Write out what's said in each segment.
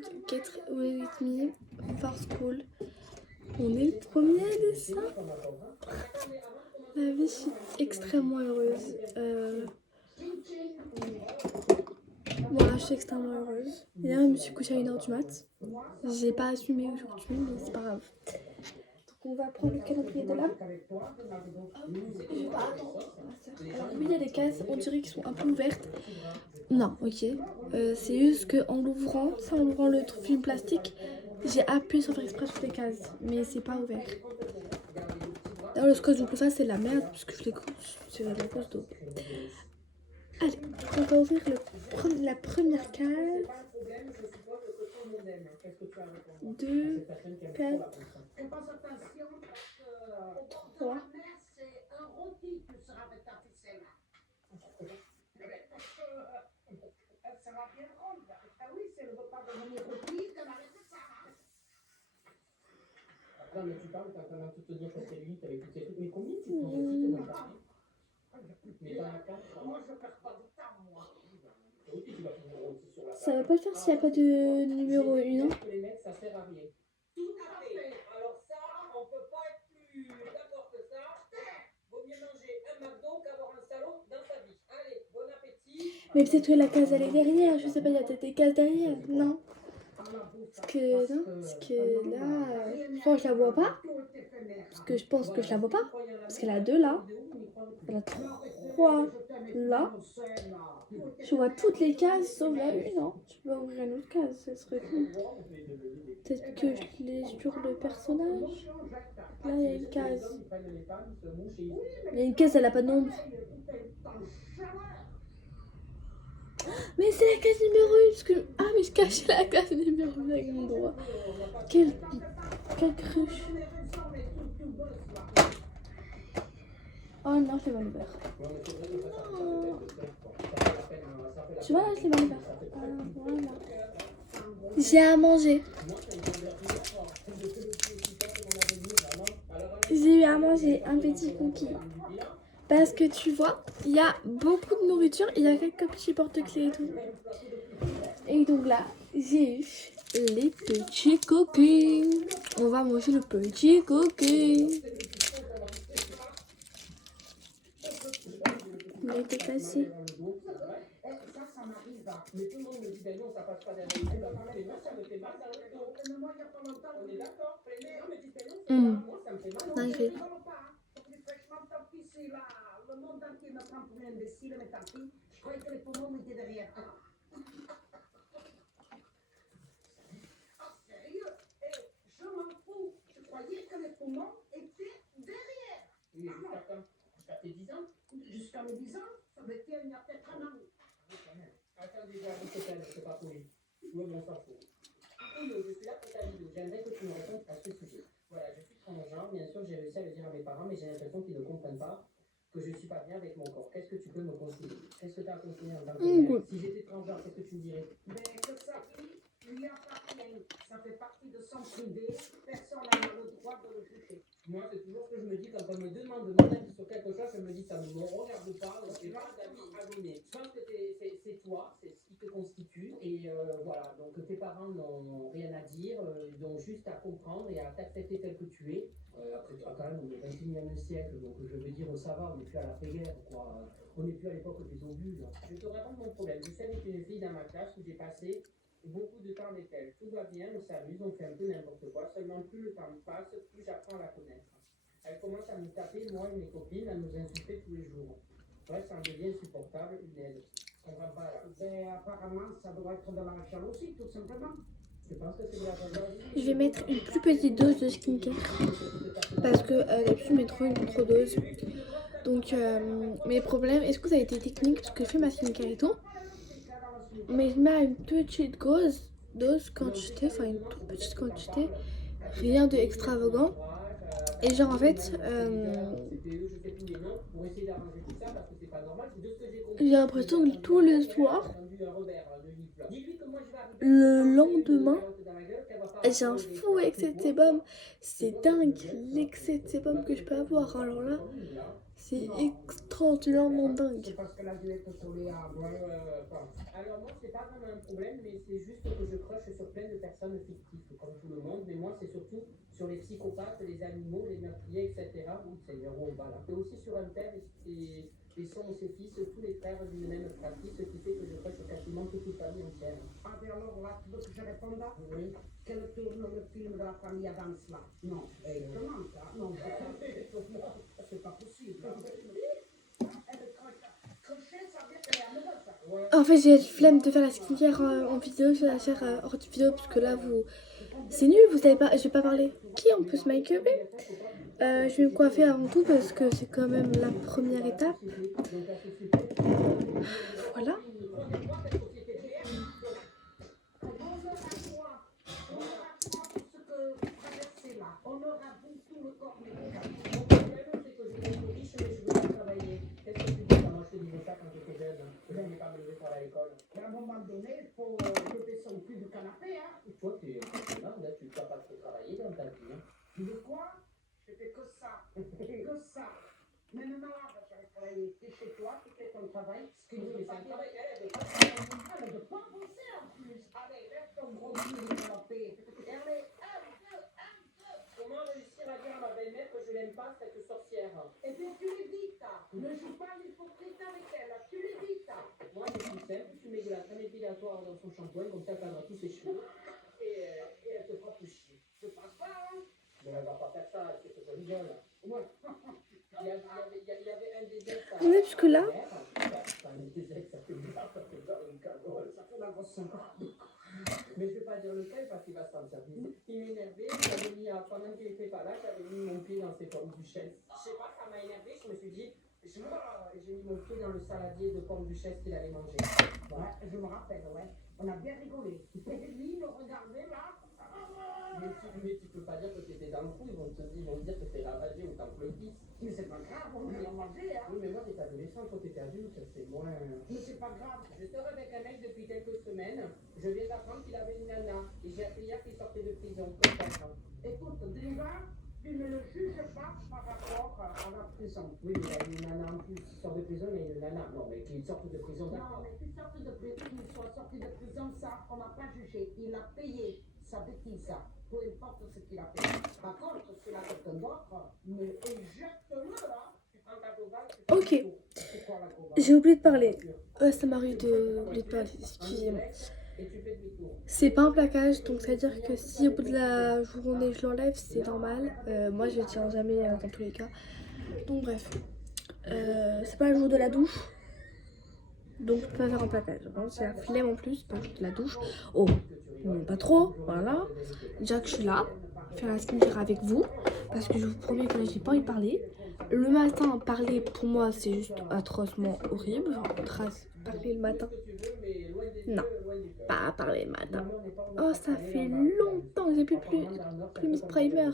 Don't Get Away With Me for School. On est le premier dessin. La vie, je suis extrêmement heureuse. Voilà, je suis extrêmement heureuse. Hier, je me suis couchée à 1h du mat. J'ai pas assumé aujourd'hui, mais c'est pas grave. Donc, on va prendre le calendrier de l'âme. Alors, oui, il y a des cases, on dirait qu'ils sont un peu ouvertes. Non, ok. C'est juste qu'en l'ouvrant, ça, en ouvrant le film plastique, j'ai appuyé sans faire exprès sur les cases, mais c'est pas ouvert. D'ailleurs, le scotch double face, c'est la merde, parce que je l'écoute, c'est la cause d'eau. Allez, on va ouvrir la première case. 2, 4, 3. Non, mais tu parles, t'es en train de tout te dire que c'est lui, t'avais toutes ces trucs. Mais combien tu prends de filles dans ta vie? Mais dans la carte, moi je perds pas de temps, moi. Oui, tu vas finir aussi sur la Ça va pas le faire s'il n'y a pas de numéro 1. Les mecs, ça sert à rien. Tout à fait. Alors ça, on peut pas être plus d'accord que ça. Vaut mieux manger un McDo qu'avoir un salon dans sa vie. Allez, bon appétit. Mais peut-être que la case elle est derrière, je sais pas, il y a peut-être des cases derrière, non? Parce que là, soit je la vois pas, parce que je pense que je la vois pas, parce qu'elle a 2 là, elle a 3 là. Je vois toutes les cases sauf la 1, non? Je peux pas ouvrir une autre case, ça serait con. Peut-être que je l'ai sur le personnage. Là, il y a une case. Il y a une case, elle a pas de nombre. Mais c'est la case numéro 1, parce que... Ah, mais je cachais la case numéro 1 avec mon doigt. Quel cruche. Oh non, je l'ai mal ouvert. Oh. Tu vois, là, je l'ai mal ouvert. Ah, voilà. J'ai à manger. J'ai eu à manger un petit cookie. Parce que tu vois, il y a beaucoup de nourriture et il y a quelques petits porte-clés et tout. Et donc là, j'ai eu les petits cookies. On va manger le petit cookie. Il a été cassé. Mais tout le monde me dit, ben non, ça passe pas derrière. Mais moi, ça me fait mal dans le dos. Mais moi, il y a pas longtemps, on est d'accord. Les gens me disent, ben non, c'est pas moi, ça me fait mal. Dinguerie. Le monde entier me prend pour un imbécile, mais tant pis. Je croyais que les poumons étaient derrière. Ah, sérieux? Je m'en fous. Je croyais que les poumons étaient derrière. Oui, jusqu'à quand? Jusqu'à tes 10 ans? Jusqu'à mes 10 ans, ça m'était il y a peut-être un an. Attends, déjà, c'est pas pourri. Oui, mais on s'en fout. Je suis là pour ta vidéo. J'aimerais que tu me répondes à ce sujet. Voilà, je suis transgenre. Bien sûr, j'ai réussi à le dire à mes parents, mais j'ai l'impression qu'ils ne comprennent pas que je suis pas bien avec mon corps. Qu'est-ce que tu peux me conseiller? Qu'est-ce que tu as conseillé en tant que mère? Si j'étais transgenre, qu'est-ce que tu me dirais? Mais que ça lui appartient. Ça fait partie de son privé. Personne n'a le droit de le juger. Moi, c'est toujours ce que je me dis quand on me demande mon avis sur quelque chose. Je me dis, ça ne me regarde pas. C'est pas d'avis à donner. Je pense que c'est toi, c'est ce qui te constitue. Et voilà, donc tes parents n'ont rien à dire. Ils ont juste à comprendre et à t'accepter tel que tu es. Après, quand même, on est au 21e siècle, donc je veux dire, ça va, on n'est plus à l'après-guerre, quoi. On n'est plus à l'époque des obus. Là. Je te raconte mon problème. Je suis avec une fille dans ma classe où j'ai passé beaucoup de temps avec elle. Tout va bien, on s'amuse, on fait un peu n'importe quoi. Seulement plus le temps passe, plus j'apprends à la connaître. Elle commence à nous taper, moi et mes copines, à nous insulter tous les jours. Ouais, ça en devient insupportable, une aide. On va pas là. Ben, apparemment, ça doit être de la jalousie, tout simplement. Je pense que c'est de la jalousie. Je vais mettre une plus petite dose de skincare. Parce que d'habitude, je mets trop une trop dose. Donc, mes problèmes, est-ce que vous avez des techniques? Parce que je fais ma skincare et tout. Mais je mets à une petite dose quantité, enfin une toute petite quantité. Rien de extravagant. Et genre en fait, j'ai l'impression que tous les soirs, le lendemain, j'ai un fou excès de sébum. C'est dingue l'excès de sébum que je peux avoir. Alors là, c'est extraordinairement dingue. C'est parce qu'elle a dû être collée à... Alors moi, c'est pas vraiment un problème, mais c'est juste que je crush sur plein de personnes fictives, comme tout le monde, mais moi, c'est surtout sur les psychopathes, les animaux, les meurtriers, etc. Oui, Seigneur, on va là. Et aussi sur un père et son ses fils, tous les frères d'une même fratrie, ce qui fait que je prêche quasiment toute une famille entière. Ah, mais alors là, tu veux que je réponde là? Oui. Qu'elle tourne le film de la famille Adams là? Non, justement, ça. Non, c'est pas possible. Elle est crochée, ça veut dire qu'elle est amoureuse, ça. Ouais. En fait, j'ai la flemme de faire la skincare en vidéo, je vais la faire hors de vidéo parce que là, vous. C'est nul, vous savez pas, je vais pas parler. Qui on peut se make-upper? Je vais me coiffer avant tout parce que c'est quand même la première étape. Voilà. On aura beaucoup le corps médical. Mon problème, c'est que je suis riche, mais je veux pas travailler. Qu'est-ce que tu dis? Moi, je te disais ça quand j'étais jeune. Je n'aimais pas me lever pour aller à l'école. À un moment donné, il faut lever son cul du canapé, hein. Et toi, tu es impressionnant, là, tu ne vas pas trop travailler dans ta vie. Hein. Tu veux quoi? Je fais que ça. Que ça. Même malade, j'avais travaillé. T'es chez toi, tu fais ton travail. Ce qui ne veut pas dire. Elle ne veut pas bosser en plus. Allez, lève ton gros cul du canapé. Allez, Comment réussir à dire à ma belle-mère que je l'aime pas, cette sorcière? et puis tu l'évites. Ne joue pas l'hypocrite avec elle. Tu l'évites. Moi, c'est plus simple, tu mets de la crème épilatoire dans son shampoing, comme ça, elle perdra tous ses cheveux. Et elle te fera plus chier. Je passe pas, hein. Mais elle va pas faire ça, c'est que je rigole. Ouais. Il y avait un des ex. On est jusque là. Un des ex, ça fait bizarre, ça fait genre une cagole. Ça fait la grosse sympa. Mais je vais pas dire lequel parce qu'il va se sentir. Il m'énervait, j'avais mis, pendant qu'il était pas là, j'avais mis mon pied dans ses pommes duchesse. Je sais pas, ça m'a énervé, je me suis dit, j'ai mis mon pied dans le saladier de pommes duchesse qu'il allait manger. Ouais, je me rappelle, ouais. On a bien rigolé. Et lui, il me regardait là. Mais tu peux pas dire que t'étais dans le coup, ils vont te dire que t'es ravagé autant que le fils. Mais c'est pas grave, on vient manger, hein. Oui, mais moi t'es adolescent, toi t'es adulte, c'est moins. Mais c'est pas grave. Je sors avec un mec depuis quelques semaines, je viens d'apprendre qu'il avait une nana, et j'ai appris hier qu'il sortait de prison. Écoute, déjà, tu ne le juges pas par rapport à la prison. Oui, mais il a une nana en plus, il sort de prison, mais une nana. Non, mais qu'il sorte de prison, Non, d'accord. mais qu'il sorte de prison, qu'il soit sorti de prison, ça, on n'a pas jugé. Il a payé sa bêtise, ça. Peu importe ce qu'il a payé. Par contre, s'il a quelqu'un d'autre, mais éjecte-le, là. Tu prends ta goba, tu fais Ok. le tour. C'est quoi la goba? J'ai oublié de parler. Ça m'arrive d'oublier de parler, excusez-moi. Et tu fais demi-tour. C'est pas un plaquage, donc ça veut dire que si au bout de la journée je l'enlève, c'est normal. Moi je tiens jamais dans tous les cas. Donc bref. C'est pas le jour de la douche. Donc je peux pas faire un plaquage. Hein. C'est la flemme en plus, pas le jour de la douche. Oh, non pas trop, voilà. Déjà que je suis là, faire la skincare avec vous. Parce que je vous promets que j'ai pas envie de parler. Le matin, parler pour moi c'est juste atrocement horrible. Enfin, parler le matin. Non, pas parler le matin. Oh, ça fait longtemps que j'ai plus mis de primer.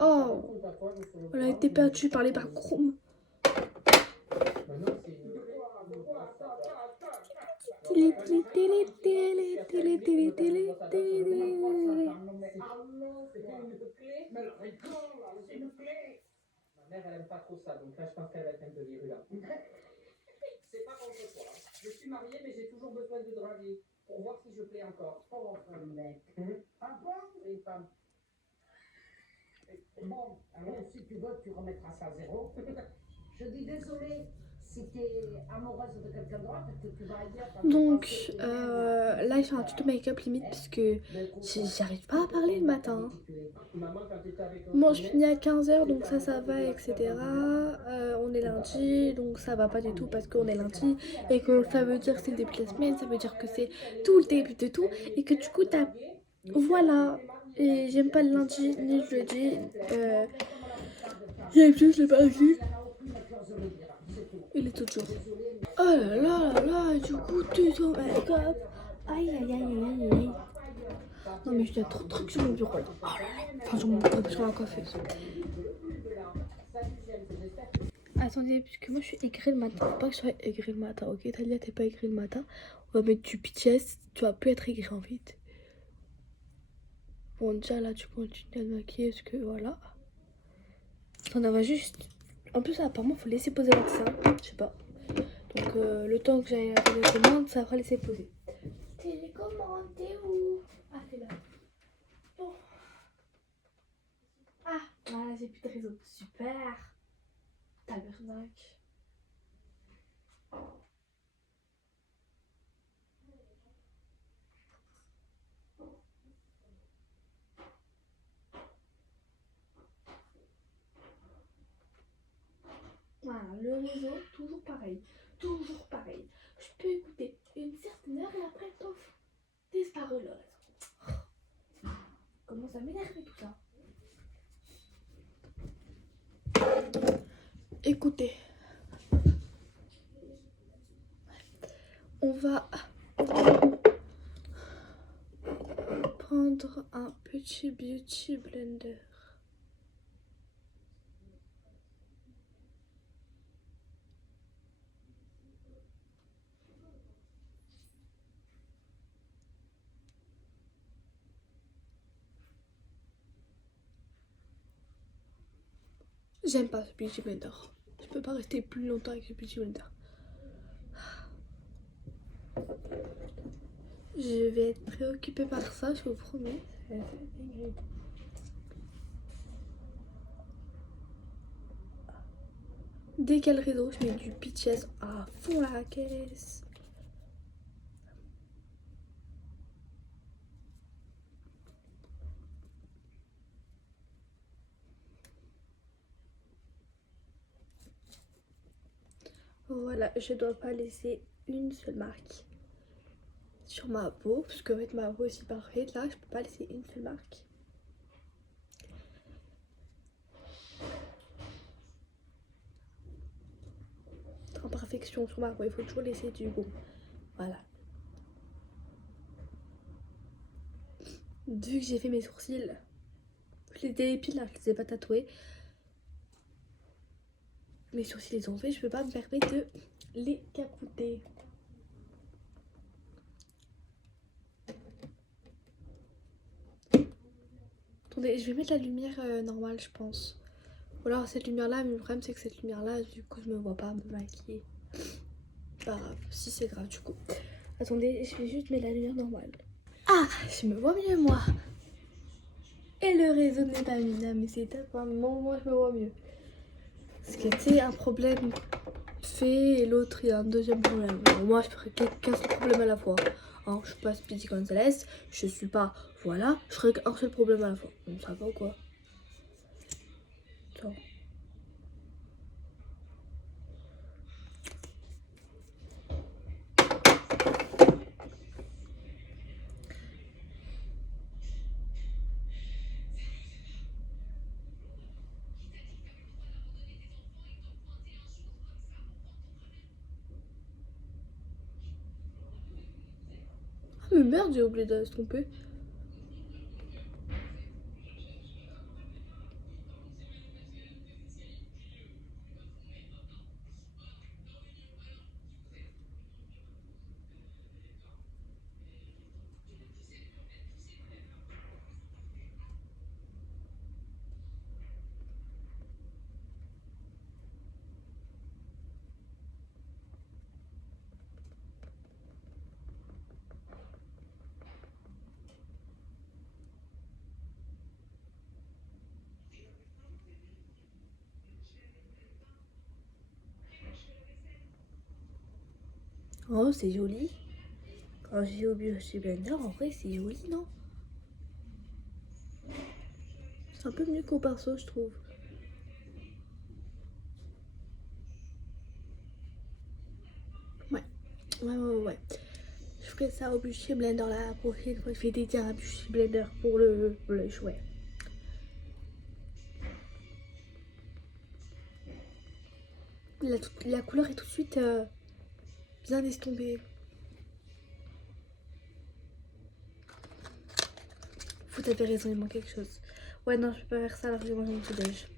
Oh, on a été perdu par les Chrome. Télé. C'est une clé. Mais le rigole, là, c'est une clé. Ma mère, elle aime pas trop ça, donc là, je pense qu'elle va être un peu virulente. C'est pas contre toi. Je suis mariée, mais j'ai toujours besoin de draguer pour voir si je plais encore. Pauvre mec. Ah bon? C'est une femme. Bon, alors si tu veux, tu remettras ça à zéro. Je dis désolé si tu es amoureuse de quelqu'un d'autre, que tu vas ailleurs. Donc là, je fais un tuto make-up limite parce que j'arrive pas à parler le matin. Maman, quand t'étais avec Moi, je finis à 15h, donc ça va, etc. On est lundi, donc ça va pas du tout parce qu'on est lundi. Et que ça veut dire que c'est le début de la semaine, ça veut dire que c'est tout le début de tout. Et que du coup, voilà. Et j'aime pas le lundi ni le jeudi. J'aime juste le mardi et les autres jours. Oh là là là là, du coup, tuto make-up. Aïe aïe aïe aïe aïe. Non mais j'étais trop de trucs sur mon bureau là. Oh là là. Enfin sur la coiffeuse. Attendez, puisque moi je suis aigrie le matin. Faut pas que je sois aigrie le matin, ok? Talia, t'es pas aigrie le matin. On va mettre du BTS. Tu vas plus être aigrie en fait. Bon, déjà là, tu continues à te maquiller parce que voilà. Attends, on va juste. En plus, apparemment, faut laisser poser votre sein. Je sais pas. Donc, le temps que j'aille à la télécommande, ça va laisser poser. Télécommande, t'es où? Ah, c'est là. Ah, j'ai plus de réseau. Super. Tabernacle. Voilà, le réseau, toujours pareil. Toujours pareil. Je peux écouter une certaine heure et après, pof, disparaît le réseau. Comment ça m'énerve tout ça. Écoutez. On va prendre un petit beauty blender. J'aime pas ce beauty blender. Je peux pas rester plus longtemps avec ce beauty blender. Je vais être préoccupée par ça, je vous promets. Dès qu'il y a le réseau, je mets du BTS à fond la caisse. Voilà, je dois pas laisser une seule marque sur ma peau, parce que en fait, ma peau est si parfaite, là, je peux pas laisser une seule marque. Imperfection sur ma peau, il faut toujours laisser du bon. Voilà. Vu que j'ai fait mes sourcils, je les dépile là, je les ai pas tatoués. Mes sourcils les ont fait, je peux pas me permettre de les capoter. Attendez, je vais mettre la lumière normale, je pense. Ou alors cette lumière là, mais le problème c'est que cette lumière là, du coup je me vois pas me maquiller. Pas grave, si c'est grave du coup. Attendez, je vais juste mettre la lumière normale. Ah, je me vois mieux moi. Et le réseau n'est pas mis là, mais c'est top, hein. Moi je me vois mieux. Parce que tu sais, un problème fait et l'autre il y a un deuxième problème. Alors, moi je ferais qu'un seul problème à la fois. Hein, je suis pas Speedy Gonzalez, je suis pas. Voilà, je ferais qu'un seul problème à la fois. Donc ça va ou quoi? Attends. Ah mais merde, j'ai oublié de se tromper. Oh, c'est joli. Quand j'ai oublié chez Blender, en vrai, c'est joli, non? C'est un peu mieux qu'au pinceau, je trouve. Ouais. Je ferai ça au Beauty Blender la prochaine fois. Je vais dédier un Beauty Blender pour le jouet. La couleur est tout de suite bien estompée. Vous avez raison, il manque quelque chose. Ouais, non, je peux pas faire ça alors que j'ai mangé mon petit déj.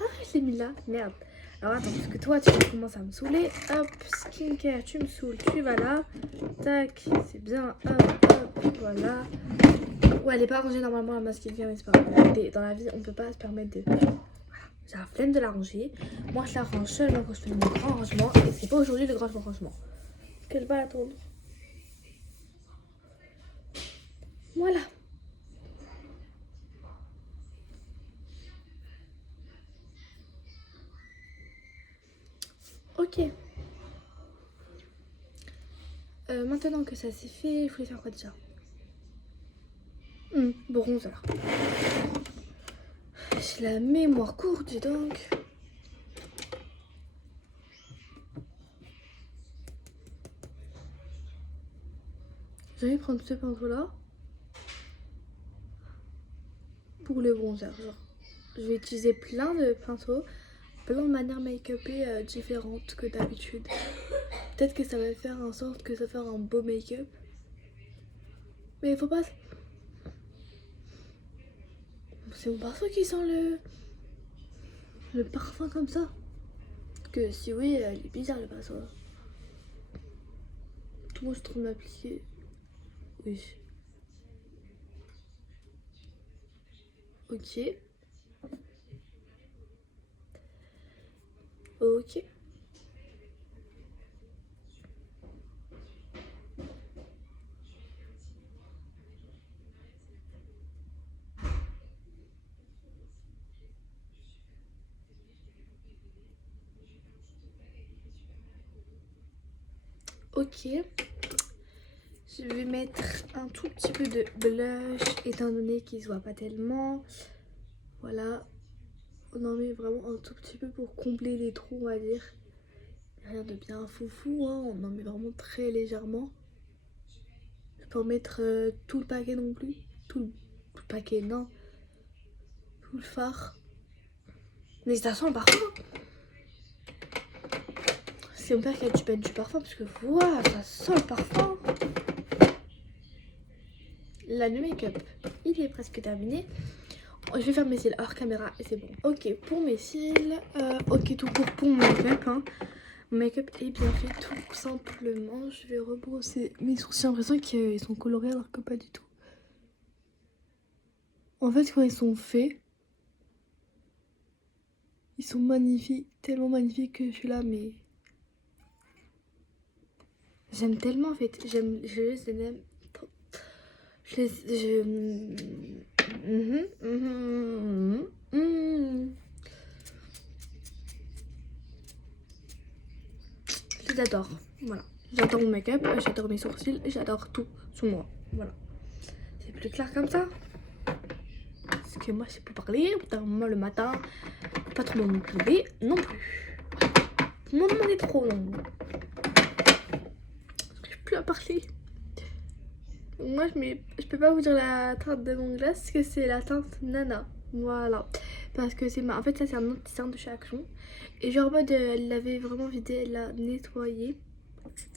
Ah, je l'ai mis là, merde. Alors attends, parce que toi, tu commences à me saouler. Hop, skincare, tu me saoules, tu vas là. Tac, c'est bien. Hop, voilà. Ouais, elle est pas rangée normalement la masque skincare, mais c'est pas grave. Dans la vie, on peut pas se permettre de. Voilà, J'ai la flemme de la ranger. Moi, je la range seulement quand je fais mon grand rangement. Et c'est pas aujourd'hui le grand rangement. Que je vais la tourner. Voilà. Ok. Maintenant que ça c'est fait, je voulais faire quoi déjà? Bronzer. J'ai la mémoire courte, dis donc. J'ai envie de prendre ce pinceau-là pour le bronzer. Genre, je vais utiliser plein de pinceaux, plein de manières make-upées différentes que d'habitude. Peut-être que ça va faire en sorte que ça va faire un beau make-up. Mais il faut pas... C'est mon parfum qui sent le parfum comme ça. Parce que si oui, il est bizarre le pinceau. Tout moi je suis en train de m'appliquer. Oui. Ok. Ok. Ok. Je vais mettre un tout petit peu de blush, étant donné qu'il se voit pas tellement. Voilà. On en met vraiment un tout petit peu pour combler les trous, on va dire. Rien de bien foufou, hein. On en met vraiment très légèrement. Je peux en mettre tout le paquet non plus. Tout le paquet, non. Tout le fard. Mais ça sent le parfum. C'est mon père qui a du peine du parfum parce que voilà, ça sent le parfum. Là, le make-up, il est presque terminé. Je vais faire mes cils hors caméra et c'est bon. Ok, pour mes cils, ok, tout court pour mon make-up. Hein. Mon make-up est bien fait, tout simplement. Je vais rebrosser mes sourcils. J'ai l'impression qu'ils sont colorés alors que pas du tout. En fait, quand ils sont faits, ils sont magnifiques, tellement magnifiques que je suis là, mais... J'aime tellement en fait, je les aime. Je les adore, voilà. J'adore mon make-up, j'adore mes sourcils, j'adore tout sur moi, voilà. C'est plus clair comme ça. Parce que moi je sais plus parler, moi le matin, pas trop me lever non plus. M'en demander trop non. Je peux plus à parler. Moi je peux pas vous dire la teinte de mon glace parce que c'est la teinte Nana. Voilà. Parce que c'est en fait ça c'est un autre teint de chez Action. Et genre en mode elle l'avait vraiment vidé, elle l'a nettoyé.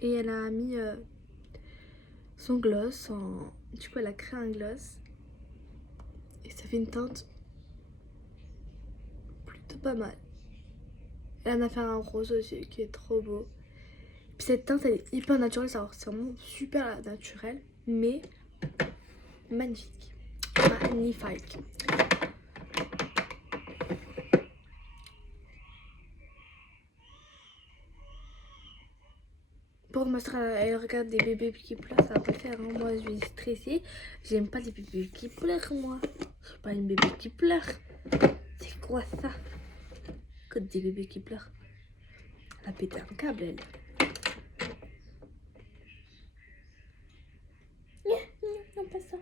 Et elle a mis son gloss en... Du coup elle a créé un gloss. Et ça fait une teinte plutôt pas mal. Elle en a fait un rose aussi qui est trop beau. Puis cette teinte elle est hyper naturelle, c'est vraiment super naturel. Mais magnifique. Magnifique. Pour ma soeur, elle regarde des bébés qui pleurent, ça va pas le faire. Hein. Moi, je vais stresser. J'aime pas les bébés qui pleurent, moi. Je suis pas une bébé qui pleure. C'est quoi ça? Que des bébés qui pleurent. Elle a pété un câble, elle. Non, pas ça.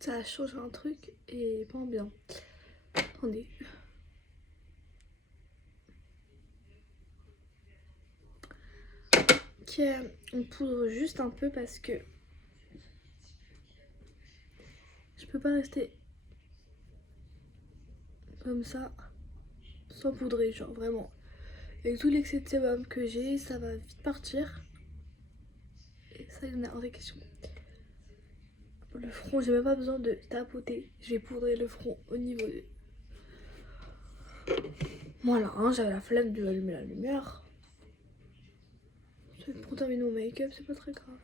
Ça change un truc et pas bien. Attendez. Ok, on poudre juste un peu parce que je peux pas rester comme ça sans poudrer, genre vraiment. Avec tout l'excès de sébum que j'ai, ça va vite partir. Et ça, il y en a hors des questions. Le front, j'ai même pas besoin de tapoter. Je vais poudrer le front au niveau de... Voilà, hein, j'avais la flemme de allumer la lumière. C'est pour terminer mon make-up, c'est pas très grave.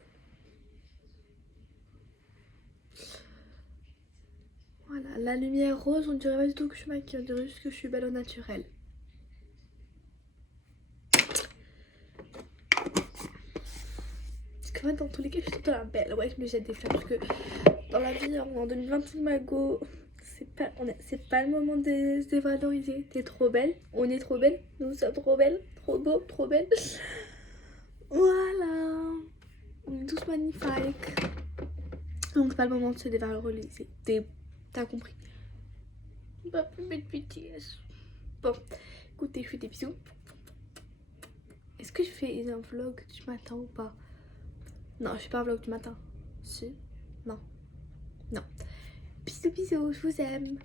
Voilà, la lumière rose, on dirait pas du tout que je suis maquillée, on dirait juste que je suis belle au naturel. Parce que moi, dans tous les cas, je suis tout le temps belle. Ouais, je me jette des fleurs parce que dans la vie, en 2025, Mago, c'est pas le moment de se dévaloriser. T'es trop belle, on est trop belle, nous sommes trop belles, trop beaux, trop belles. Voilà, on est tous magnifiques. Donc c'est pas le moment de se dévaloriser. T'as compris? Pas plus mettre bêtises. Bon, écoutez, je fais des bisous. Est-ce que je fais un vlog du matin ou pas? Non, je fais pas un vlog du matin. Si? Non. Non. Bisous, bisous, je vous aime.